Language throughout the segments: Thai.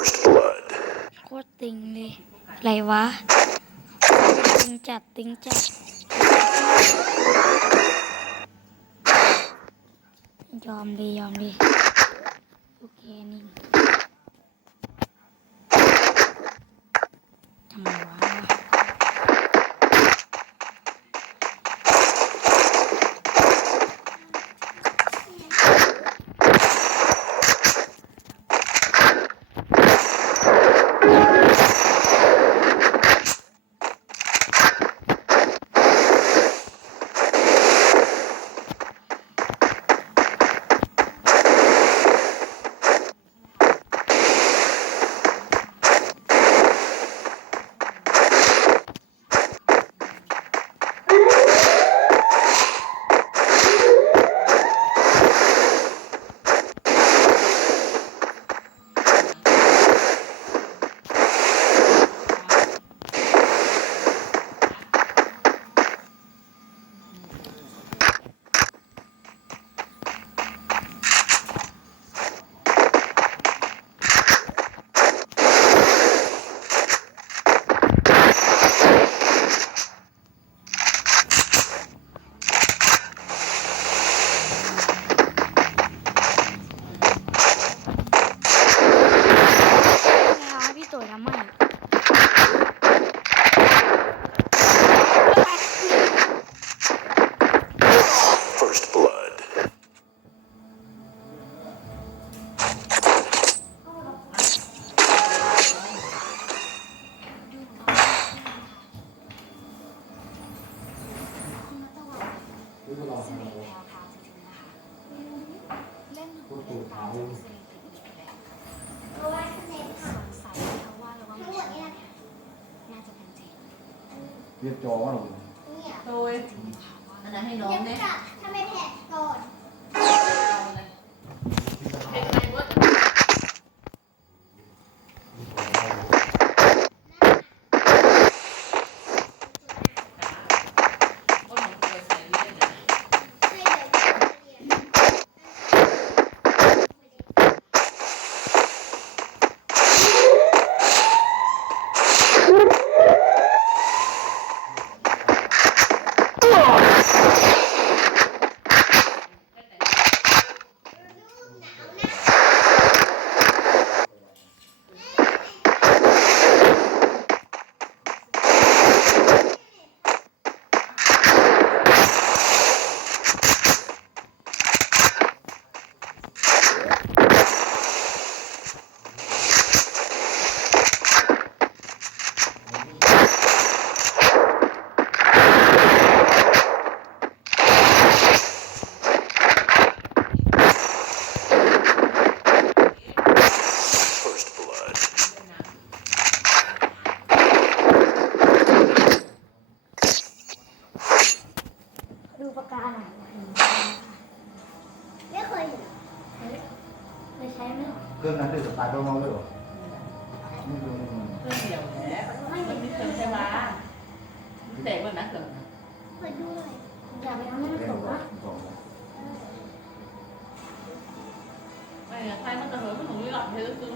first blood โคตรติงเลยอะไรวะ ติงจัดติงจัดยอมดียอมดีโอเคนี่ทำไมวะ เรียบจอว่าหนูโดยอันนั้นให้น้องเนี่ยทำไมแผลก่อน ดูปากกาหน่อยไม่เคยเห็นไม่ใช้ไหมเครื่องนั้นด้วยสไตล์เราเลยเหรอไม่รู้เครื่องเดียวแหละมันไม่เคยใช่ไหมแต่ว่านักเกิดเคยดูเลยอยากไปทำให้มันสมว่าไม่ใครมันจะเหอะมันของนี่หรอกเธอคือ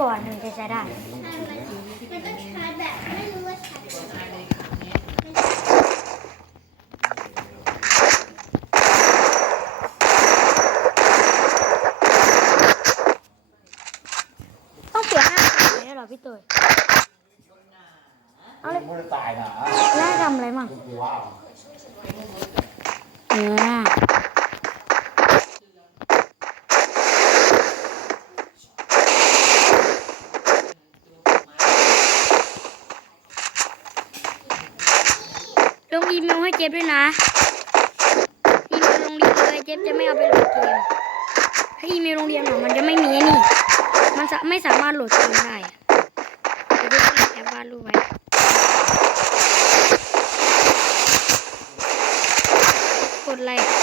ก่อนถึงจะใช้ได้ มันต้องชาร์จแบบไม่รู้ว่าชาร์จยังไง ต้องเปลี่ยนหน้าตาเลยเหรอพี่ตุ๋ยเอาเลย ไม่ได้ตายนะ แม่ทำอะไรมั่ง ว้าว เออ ฟด้วยนะอีเมลโรงเรียนเลยเจฟจะไม่เอาไปโหลดเกมถ้าอีเมลโรงเรียนของมันจะไม่มีนี่ มันจะไม่สามารถโหลดเกมได้เดี๋ยวจะแอบวาดรูปไว้กดไลค์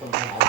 โย